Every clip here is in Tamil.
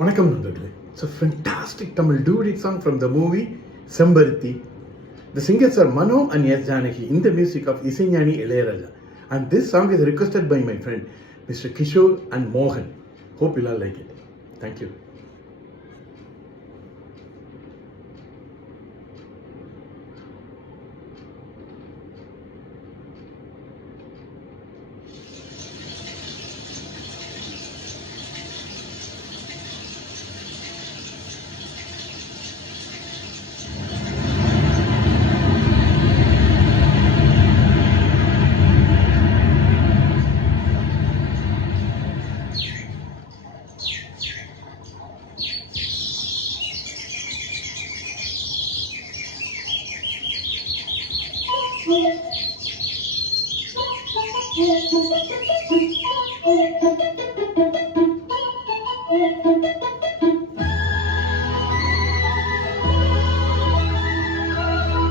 வணக்கம் நண்பர்களே. It's a fantastic Tamil duet song from the movie Sembaruthi. The singers are Mano and S. Janaki in the music of Isaignani Ilayaraja. And this song is requested by my friend Mr. Kishore and Mohan. Hope you all like it. Thank you.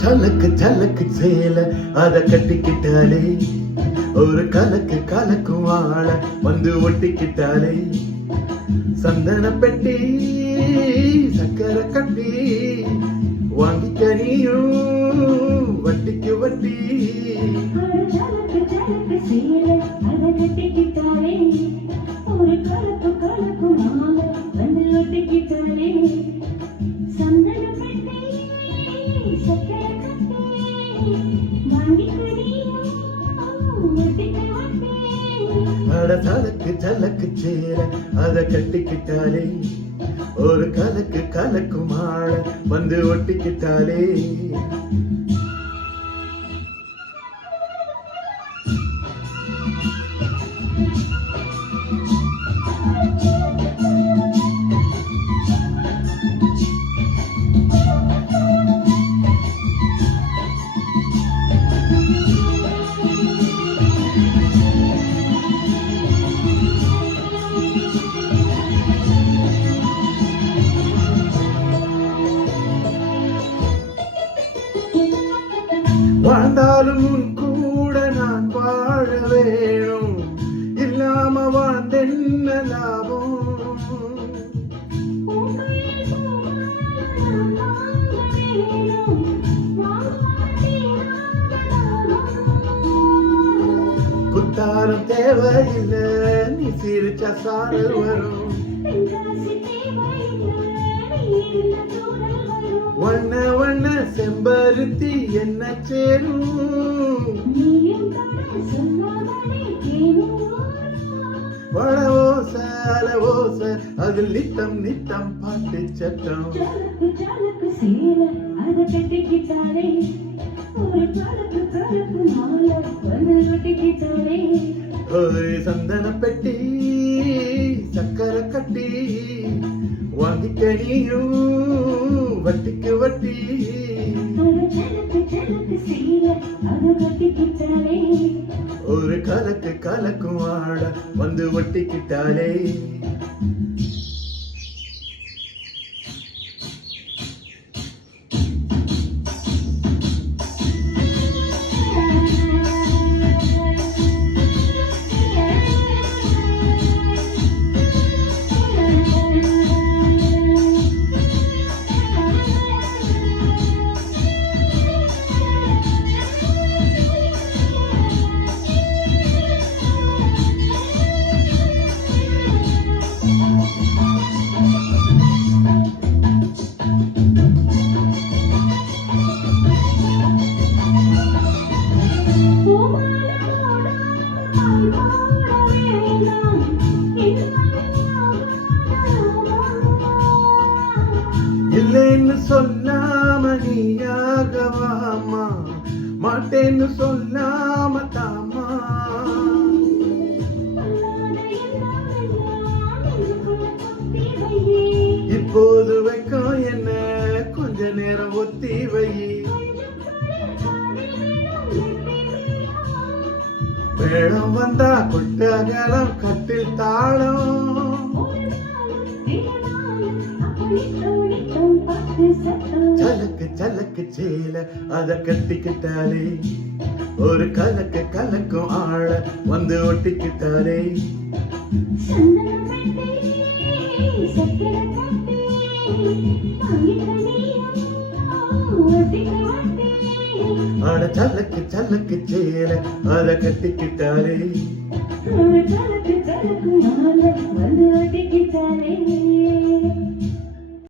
சலக்கு சலக்கு சேல அத கட்டிக்கிட்டாலே ஒரு கலக்கு கலக்கும் ஆள வந்து ஒட்டிக்கிட்டாலே சந்தன பெட்டி சக்கரை கட்டி வாங்கிக்க நீயும் வட்டிக்கு வட்டி ஒரு கலக்கு கலக்கும் ஆள வந்து ஒட்டிக்கிட்டாலே சந்தன பெட்டி சக்கரை சலக்கு சலக்கு சேர அத கட்டிக்கிட்டாலே ஒரு கலக்கு கலக்கும் ஆள வந்து ஒட்டிக்கிட்டாலே வாழ்ந்தாலும் உன் கூட நான் வாழ வேணும் இல்லாம வாழ்ந்தென்ன லாபம் குத்தாரம் தேவையில்லை நீ சிரிச்சா சாறு வரும் வண்ண வண்ண செம்பருத்தி என்ன சேரும் வள ஓச அல ஓச அதில் நித்தம் நித்தம் பாட்டு சட்டம் சந்தன பெட்டி சக்கரை கட்டி வாங்கிக்க நீயும் வட்டிக்கு வட்டி ஒரு கலக்கு கலக்கும் ஆட வந்து ஒட்டிக்கிட்டாலே இல்லைன்னு சொல்லாம நீயாகவாமா மாட்டேன்னு சொல்லாம தாமா இப்போது வைக்கும் என்ன கொஞ்ச நேரம் ஒத்தி வை வேளம் வந்தா கொட்டகலம் கட்டில் தாளம் சலக்கு சலக்கு சேல அத கட்டிக்கிட்டாலே ஒரு கலக்கு கலக்கும் ஆள வந்து ஒட்டிக்கிட்டாலே சந்தன பெட்டி சக்கரை போட்டு வாங்கிட்ட நீயும் ஒட்டிக்க மாட்டேன். அட சல்லக்கு சல்லக்கு சேல அத கட்டிக்கிட்டாரே கலக்கு கலக்கு மாலை வந்து